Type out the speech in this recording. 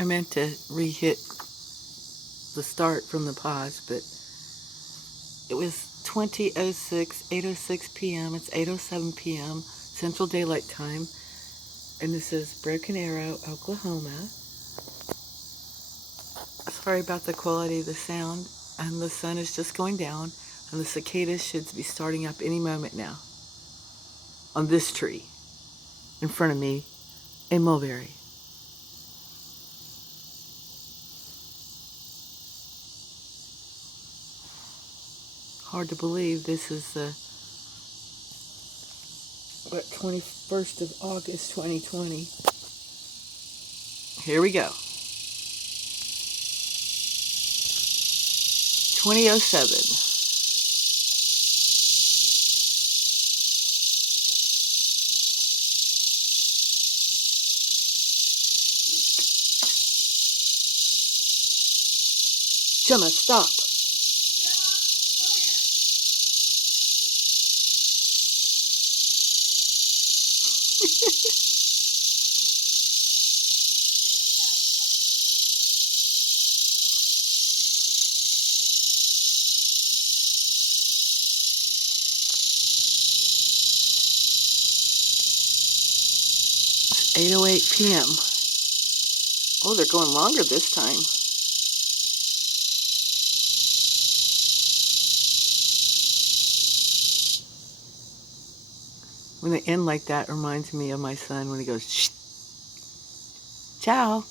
I meant to re-hit the start from the pause, but it was 20:06, 8:06 p.m. It's 8:07 p.m. Central Daylight Time, and this is Broken Arrow, Oklahoma. Sorry about the quality of the sound, and the sun is just going down, and the cicadas should be starting up any moment now. On this tree, in front of me, a mulberry. Hard to believe this is the 21st of August 2020. Here we go. 20:07. Gemma, stop. 8:08 p.m. Oh, they're going longer this time. When they end like that, it reminds me of my son when he goes, shh. Ciao.